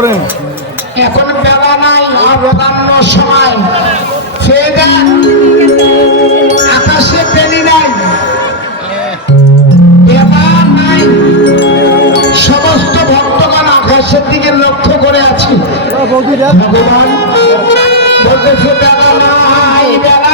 এখন বেলা নাই, অবদান্য সময়। আকাশে পেলি নাই, বেলা নাই, সমস্ত ভক্তগণ আকাশের দিকে লক্ষ্য করে আছে। ভগবান বলতেছে বেলা নাই, বেলা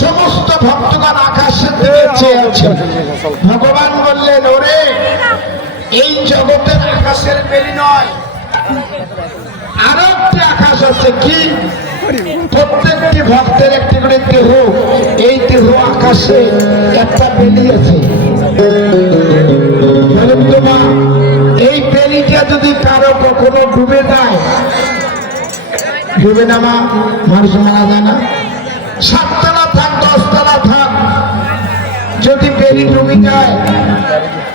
সমস্ত ভক্তগণ আকাশের দিকে চেয়ে আছে। ভগবান বললেন, ওরে এই জগতের আকাশের বেলি নয়, আরো একটি আকাশ আছে। কি? প্রত্যেকটি ভক্তের একটি করে দেহ, এই দেহ আকাশে একটা বেলি আছে। এই বেলিটা যদি কারো কখনো ডুবে যায়, ডুবে না মা, মানুষ মারা যায় না। 7 তলা থাক, 10 তলা থাক, যদি বেলি ডুবে যায়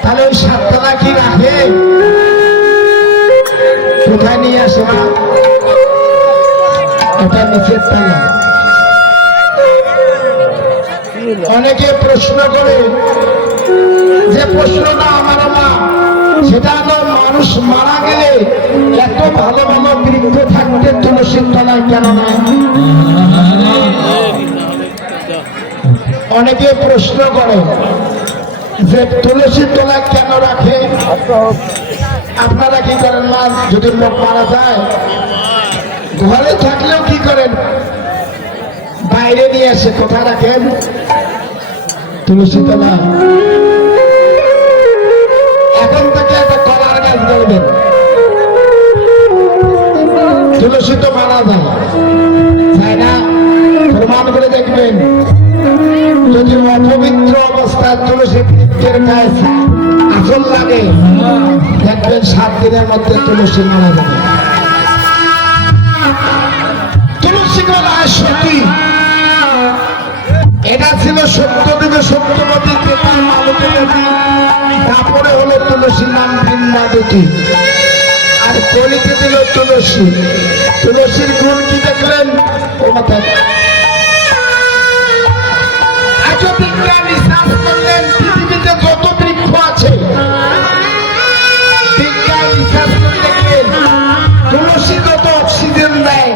তাহলে ওই 7 তলা কি রাখে? কোথায় নিয়ে আসে না? এটা নিচের তলা। অনেকে প্রশ্ন করে, যে প্রশ্নটা আমার মা, সেটা হলো মানুষ মারা গেলে এত ভালো ভালো বৃক্ষ থাকতে তুলসীর তলায় কেন নয়? অনেকে প্রশ্ন করে যে তুলসীর তলায় কেন রাখে? আপনারা কি করেন মা, যদি লোক মারা যায় ঘরে থাকলেও কি করেন? বাইরে নিয়ে এসে কোথায় রাখেন? তুলসী তলা। এখন থেকে একটা কলার গাছ ধরবেন, তুলসী তো মারা যায়, তাই না? প্রমাণ করে দেখবেন, যদি অপবিত্র অবস্থায় তুলসী বৃক্ষের গাছ আসল লাগে, দেখবেন 7 দিনের মধ্যে তুলসী মারা যাবে। তুলসী গলায় সতী, এটা ছিল সত্যযুগে সত্যবতী, ত্রেতার মালতী নদী, তারপরে হলো তুলসী নাম বৃন্দাবতী, আর কলিতে দিল তুলসী। তুলসীর গুণ কি দেখলেন? ও মাথায় আজ বিজ্ঞান রিসার্চ করলেন, পৃথিবীতে যত বৃক্ষ আছে, বিজ্ঞান রিসার্চ করে দেখলেন তুলসী যত অক্সিজেন দেয়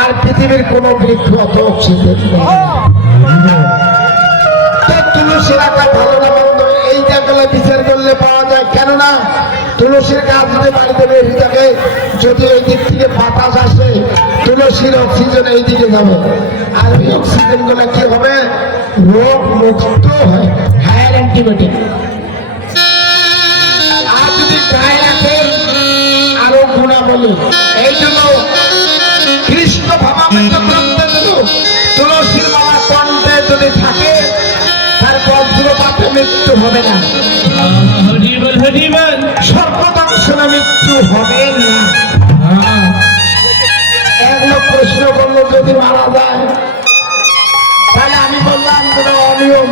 আর পৃথিবীর কোন বৃক্ষ অত অক্সিজেন দেয়। তুলসী রাখা ভালো না মন্দ, এই জায়গায় বিচার করলে পাওয়া যায়। কেননা তুলসীর গাছ যদি বাড়িতে বেশি থাকে, যদি এই দিক থেকে বাতাস আসে, তুলসীর অক্সিজেন এই দিকে যাবে, আর ওই অক্সিজেন গুলো কি হবে? রোগ মুক্ত হয়, হায়ার অ্যান্টিবায়োটিক। আর যদি গায়ে রাখে, আরো গুণাবলী। এই জন্য কৃষ্ণ ভাবামৃত গ্রন্থে তুলসীর মালা কণ্ঠে যদি থাকে, তার বজ্রপাতে মৃত্যু হবে না, সর্বদংশনে মৃত্যু হবে না। এক লোক প্রশ্ন করলো, যদি মারা যায় তাহলে আমি বললাম কোনো অনিয়ম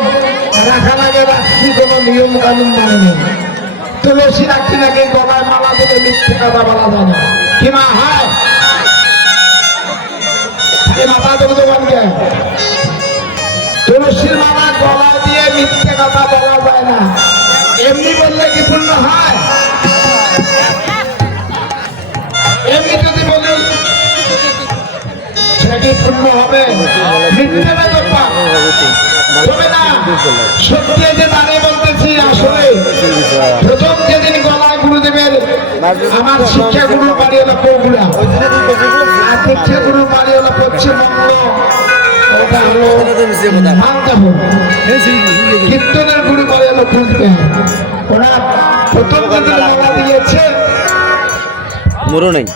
রাখা লাগে, রাখছি কোনো নিয়ম কানুন মানে নেই। তুলসী রাখতে নাকি গলায় মালা দিলে মিথ্যে কথা বলা যায় না। কি মা হয়? মাথা দেবো দোকানকে, তুলসীর মালা গলায় দিয়ে মিথ্যে কথা বলা যায় না। এমনি বললে কি পূর্ণ হয়? এমনি যদি বলি সেটা কি পূর্ণ হবে? মিথ্যে না হবে না। সত্যি যে দাঁড়িয়ে বলতেছি, আসলে প্রথম যেদিন গলায় গুরুদেবের, আমার শিক্ষা গুরু বাড়ি হলো বগুড়া, আর দীক্ষা গুরু বাড়ি হলো পশ্চিমবঙ্গ, ওটা হলো মালদাপুর, কীর্তনের গুরু বাড়ি হলো কুচবিহার। ওরা প্রথম যেদিন গলা দিয়েছে, মরো নাই।